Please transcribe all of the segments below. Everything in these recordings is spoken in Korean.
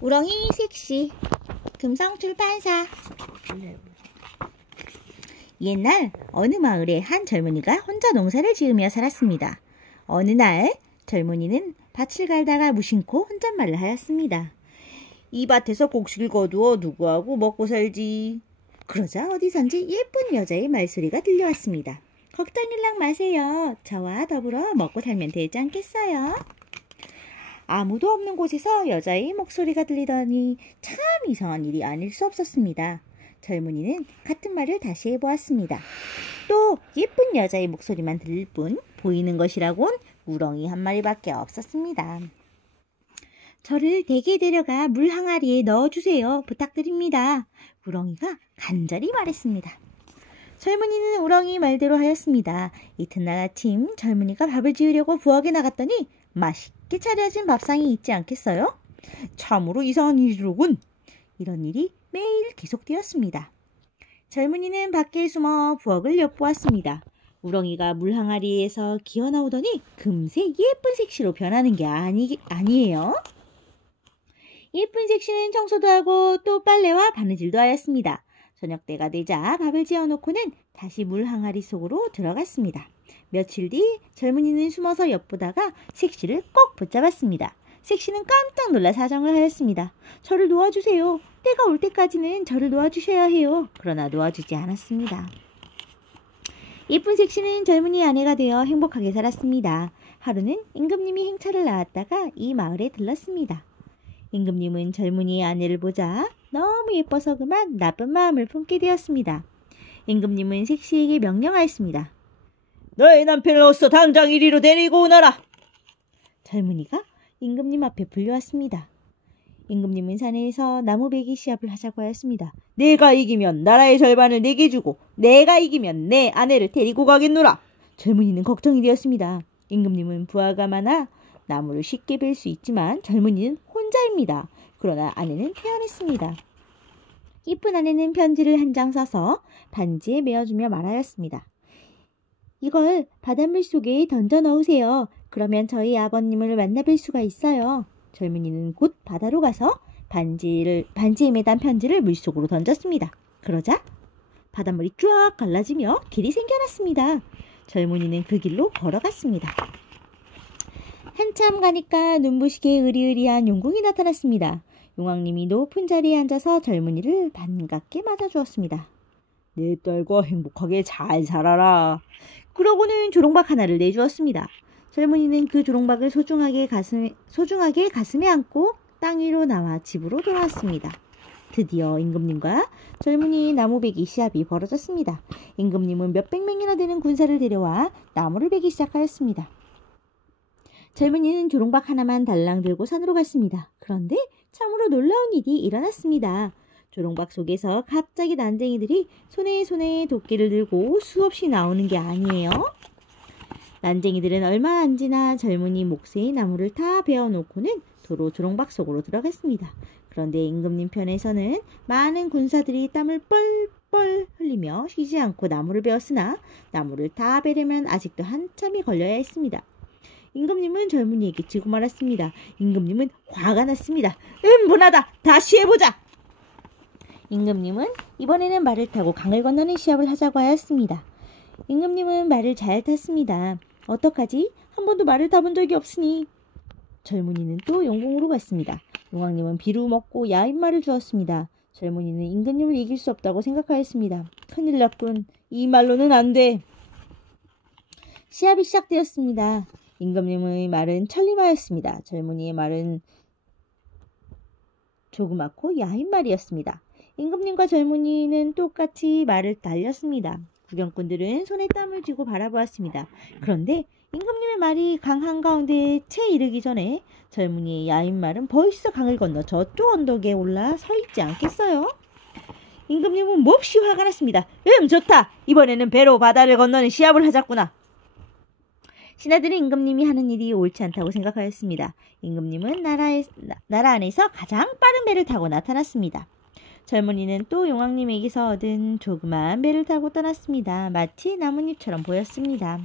우렁이 색시 금성출판사. 옛날 어느 마을에 한 젊은이가 혼자 농사를 지으며 살았습니다. 어느 날 젊은이는 밭을 갈다가 무심코 혼잣말을 하였습니다. 이 밭에서 곡식을 거두어 누구하고 먹고 살지? 그러자 어디선지 예쁜 여자의 말소리가 들려왔습니다. 걱정일랑 마세요. 저와 더불어 먹고 살면 되지 않겠어요? 아무도 없는 곳에서 여자의 목소리가 들리더니 참 이상한 일이 아닐 수 없었습니다. 젊은이는 같은 말을 다시 해보았습니다. 또 예쁜 여자의 목소리만 들릴 뿐 보이는 것이라곤 우렁이 한 마리밖에 없었습니다. 저를 댁에 데려가 물 항아리에 넣어주세요. 부탁드립니다. 우렁이가 간절히 말했습니다. 젊은이는 우렁이 말대로 하였습니다. 이튿날 아침 젊은이가 밥을 지으려고 부엌에 나갔더니 맛있게 차려진 밥상이 있지 않겠어요? 참으로 이상한 일이로군. 이런 일이 매일 계속되었습니다. 젊은이는 밖에 숨어 부엌을 엿보았습니다. 우렁이가 물 항아리에서 기어 나오더니 금세 예쁜 색시로 변하는 게 아니에요. 예쁜 색시는 청소도 하고 또 빨래와 바느질도 하였습니다. 저녁 때가 되자 밥을 지어놓고는 다시 물 항아리 속으로 들어갔습니다. 며칠 뒤 젊은이는 숨어서 엿보다가 색시를 꼭 붙잡았습니다. 색시는 깜짝 놀라 사정을 하였습니다. 저를 놓아주세요. 때가 올 때까지는 저를 놓아주셔야 해요. 그러나 놓아주지 않았습니다. 예쁜 색시는 젊은이 아내가 되어 행복하게 살았습니다. 하루는 임금님이 행차를 나왔다가 이 마을에 들렀습니다. 임금님은 젊은이의 아내를 보자 너무 예뻐서 그만 나쁜 마음을 품게 되었습니다. 임금님은 색시에게 명령하였습니다. 너의 남편을 어서 당장 이리로 데리고 오너라. 젊은이가 임금님 앞에 불려왔습니다. 임금님은 사내에서 나무배기 시합을 하자고 하였습니다. 내가 이기면 나라의 절반을 내게 주고 내가 이기면 내 아내를 데리고 가겠노라. 젊은이는 걱정이 되었습니다. 임금님은 부하가 많아 나무를 쉽게 벨 수 있지만 젊은이는 혼자입니다. 그러나 아내는 태어났습니다. 이쁜 아내는 편지를 한 장 써서 반지에 메어주며 말하였습니다. 이걸 바닷물 속에 던져 넣으세요. 그러면 저희 아버님을 만나뵐 수가 있어요. 젊은이는 곧 바다로 가서 반지에 매단 편지를 물속으로 던졌습니다. 그러자 바닷물이 쫙 갈라지며 길이 생겨났습니다. 젊은이는 그 길로 걸어갔습니다. 한참 가니까 눈부시게 으리으리한 용궁이 나타났습니다. 용왕님이 높은 자리에 앉아서 젊은이를 반갑게 맞아주었습니다. 내 딸과 행복하게 잘 살아라. 그러고는 조롱박 하나를 내주었습니다. 젊은이는 그 조롱박을 소중하게 가슴에 안고 땅 위로 나와 집으로 돌아왔습니다. 드디어 임금님과 젊은이의 나무베기 시합이 벌어졌습니다. 임금님은 몇백 명이나 되는 군사를 데려와 나무를 베기 시작하였습니다. 젊은이는 조롱박 하나만 달랑 들고 산으로 갔습니다. 그런데 참으로 놀라운 일이 일어났습니다. 조롱박 속에서 갑자기 난쟁이들이 손에 도끼를 들고 수없이 나오는 게 아니에요. 난쟁이들은 얼마 안 지나 젊은이 몫의 나무를 다 베어놓고는 도로 조롱박 속으로 들어갔습니다. 그런데 임금님 편에서는 많은 군사들이 땀을 뻘뻘 흘리며 쉬지 않고 나무를 베었으나 나무를 다 베려면 아직도 한참이 걸려야 했습니다. 임금님은 젊은이에게 지고 말았습니다. 임금님은 화가 났습니다. 분하다. 다시 해보자. 임금님은 이번에는 말을 타고 강을 건너는 시합을 하자고 하였습니다. 임금님은 말을 잘 탔습니다. 어떡하지? 한 번도 말을 타본 적이 없으니. 젊은이는 또 용궁으로 갔습니다. 용왕님은 비루 먹고 야인말을 주었습니다. 젊은이는 임금님을 이길 수 없다고 생각하였습니다. 큰일 났군. 이 말로는 안 돼. 시합이 시작되었습니다. 임금님의 말은 천리마였습니다. 젊은이의 말은 조그맣고 야인 말이었습니다. 임금님과 젊은이는 똑같이 말을 달렸습니다. 구경꾼들은 손에 땀을 쥐고 바라보았습니다. 그런데 임금님의 말이 강 한가운데에 채 이르기 전에 젊은이의 야인 말은 벌써 강을 건너 저쪽 언덕에 올라 서 있지 않겠어요? 임금님은 몹시 화가 났습니다. 좋다. 이번에는 배로 바다를 건너는 시합을 하자꾸나. 신하들은 임금님이 하는 일이 옳지 않다고 생각하였습니다. 임금님은 나라 안에서 가장 빠른 배를 타고 나타났습니다. 젊은이는 또 용왕님에게서 얻은 조그만 배를 타고 떠났습니다. 마치 나뭇잎처럼 보였습니다.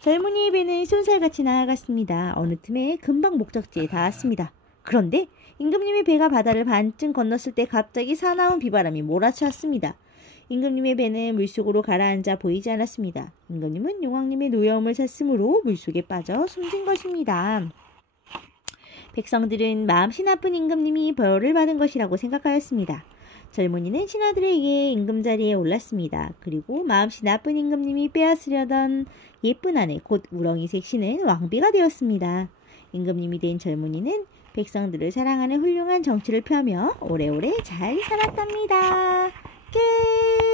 젊은이의 배는 쏜살같이 나아갔습니다. 어느 틈에 금방 목적지에 닿았습니다. 그런데 임금님의 배가 바다를 반쯤 건넜을 때 갑자기 사나운 비바람이 몰아쳤습니다. 임금님의 배는 물속으로 가라앉아 보이지 않았습니다. 임금님은 용왕님의 노여움을 샀으므로 물속에 빠져 숨진 것입니다. 백성들은 마음씨 나쁜 임금님이 벌을 받은 것이라고 생각하였습니다. 젊은이는 신하들에게 임금 자리에 올랐습니다. 그리고 마음씨 나쁜 임금님이 빼앗으려던 예쁜 아내 곧 우렁이색 씨는 왕비가 되었습니다. 임금님이 된 젊은이는 백성들을 사랑하는 훌륭한 정치를 펴며 오래오래 잘 살았답니다. 끝!